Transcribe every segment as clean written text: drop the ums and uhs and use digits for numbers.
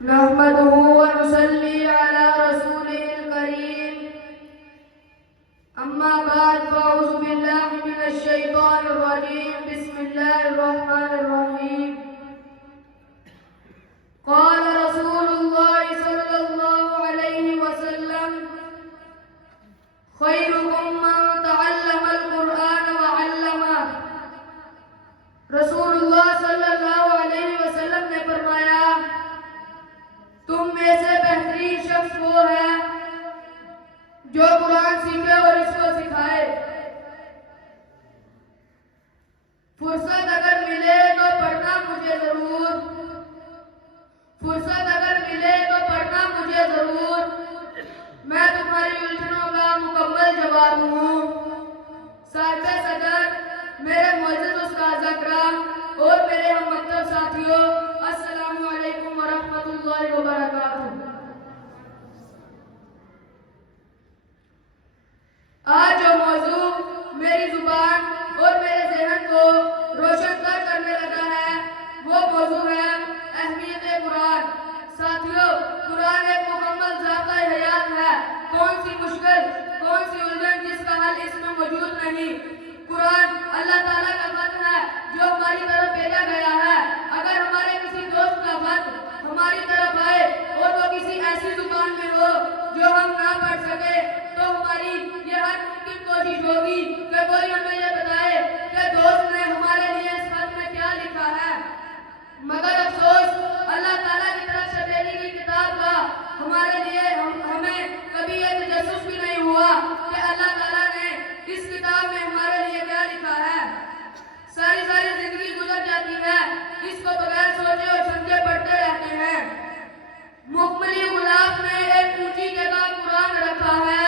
نحمده ونصلي على رسوله الكريم أما بعد فأعوذ بالله من الشيطان الرجيم بسم الله الرحمن الرحيم قال رسول الله صلى الله عليه وسلم خيركم من تعلم القرآن وعلمه رسول اللہ صلی اللہ علیہ وسلم نے فرمایا تم میں سے بہترین شخص وہ ہے جو قرآن سیکھے اور اس کو سکھائے۔ فرصت اگر ملے تو پڑھنا مجھے ضرور میں تمہاری الجھنوں کا مکمل جواب ہوں۔ صاحب صدر، میرے معزز استاد اکرام اور میرے ہم مکتب ساتھیوں، السلام علیکم ورحمۃ اللہ وبرکاتہ۔ آج جو موضوع میری زبان اور میرے ذہن کو روشن کرنے لگا ہے وہ موضوع ہے اہمیت قرآن۔ ساتھیوں، قرآن ایک مکمل ضابطہ حیات ہے۔ کون سی مشکل، کون سی الجھن جس کا حل اس میں موجود نہیں۔ قرآن اللہ تعالیٰ کا خط ہے جو ہماری طرف بھیجا گیا ہے۔ اگر ہمارے کسی دوست کا خط ہماری طرف آئے اور وہ کسی ایسی زبان میں ہو جو ہم نہ پڑھ سکے تو ہماری یہ ہر ممکن کوشش ہوگی کہ کوئی ہمیں یہ بتائے کہ دوست نے ہمارے لیے اس خط میں کیا لکھا ہے۔ مگر افسوس، اللہ تعالیٰ کی طرف سے بھیجی گئی کتاب کا ہمارے لیے ہمیں کبھی یہ تجسس بھی نہیں ہوا کہ اللہ تعالیٰ نے اس کتاب میں ہمارے لیے کیا لکھا ہے۔ ساری زندگی گزر جاتی ہے اس کو بغیر سوچے اور سمجھے پڑھتے رہتے ہیں۔ مکملی غلاف میں ایک اونچی جگہ قرآن رکھا ہے۔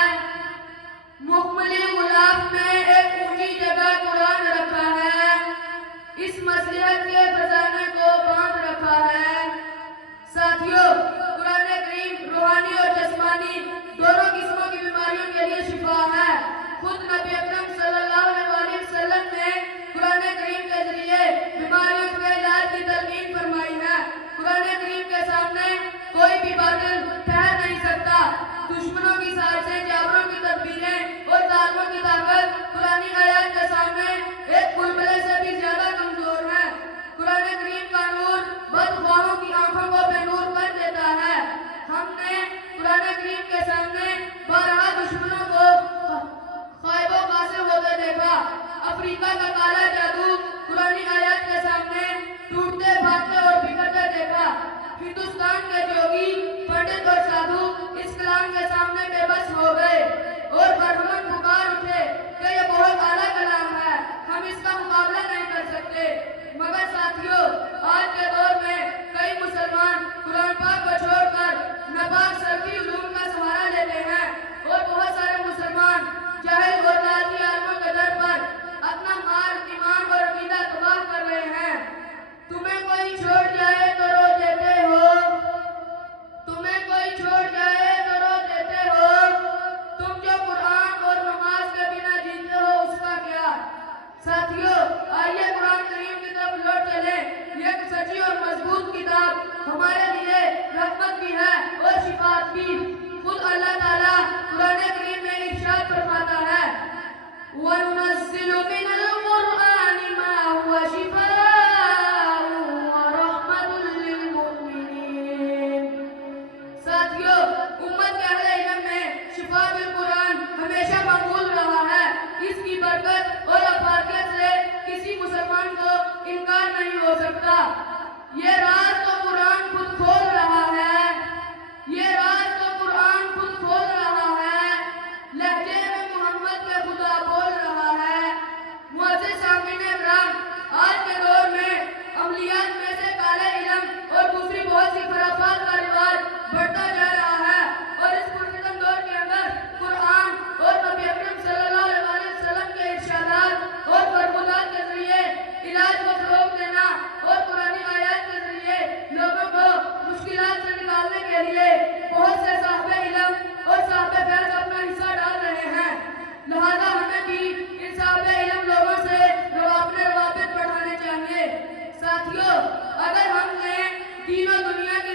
اس مصلحت کے خزانے کو باندھ رکھا ہے۔ ساتھیوں، قرآن کریم روحانی اور جسمانی دونوں قسموں کی بیماریوں کے لیے شفا ہے۔ خود نبی اکرم صلی اللہ علیہ وسلم نے قرآن کریم کے ذریعے بیماریوں کے علاج کی تلقین فرمائی ہے۔ قرآن کریم کے سامنے کوئی بھی باطل ٹھہر نہیں سکتا۔ دشمنوں کی سازشیں، جابروں کی تدبیریں اور ظالموں کی طاقت قرآنی آیات کے سامنے ایک بلبلے سے بھی زیادہ کمزور ہے۔ قرآن کریم کا نور بدخواہوں کی آنکھوں کو بے نور کر دیتا ہے۔ ہم نے قرآن کریم کے سامنے بارہا دشمنوں کو خائب و خاسر ہوتے دیکھا۔ افریقہ کا کالا جادو قرآنی آیات کے سامنے ٹوٹتے، بھاگتے اور بکھرتے دیکھا۔ ہندوستان کے جوگی، پنڈت اور سادھو اس کلام کے سامنے بے بس ہو گئے اور برہمن پکار اٹھے کہ یہ بہت اعلیٰ کلام ہے، ہم اس کا مقابلہ نہیں کر سکتے۔ مگر ساتھیوں، آج کے دور میں کئی مسلمان قرآن پاک کو چھوڑ کر ناپاک صرفی علوم کا سہارا لیتے ہیں اور بہت سارے مسلمان جاہل اور لالچی عالموں کے در پر اپنا مال، ایمان اور عقیدہ تباہ کر رہے ہیں۔ تمہیں کوئی چھوڑ جائے تو رو دیتے ہو، تم جو قرآن اور نماز کے بنا جیتے ہو اس کا کیا۔ ساتھیوں، آئیے قرآن کریم کی طرف لوٹ چلیں۔ یہ سچی اور مضبوط کتاب ہمارے لیے رحمت بھی ہے اور شفاعت بھی۔ خود اللہ تعالیٰ قرآن کریم میں ارشاد فرماتا ہے وَنُنَزِّلُ مِنَ الْقُرْآنِ مَا هُوَ شِفَاءٌ وَرَحْمَةٌ لِّلْمُؤْمِنِينَ۔ ساتھیوں، امت کے اہل علم میں شفا بالقرآن ہمیشہ مقبول رہا ہے۔ اس کی برکت اور افادیت سے کسی مسلمان کو انکار نہیں ہو سکتا۔ یہ راز تو قرآن خود کھول رہا ہے۔ لہجے میں محمد کے خدا بول رہا ہے۔ معزز سامعین اکرام، آج کے دور میں عملیات میں سے کالے علم اور دوسری بہت سی خرافات کا رواج بڑھتا جا رہا ہے اور اس پرفتن دور کے اندر قرآن اور نبی اکرم صلی اللہ علیہ وسلم کے ارشادات اور فرمودات کے ذریعے علاج کو فروغ دینا اور قرآنی آیات کے ذریعے لوگوں کو مشکلات سے نکالنے کے لیے بہت سے صاحب علم اور صاحب فیض اپنا حصہ ڈال رہے ہیں۔ لہذا ہمیں بھی ان صاحب علم لوگوں سے اپنے روابط بڑھانے چاہیے۔ ساتھیوں، اگر ہم نے دین و دنیا کی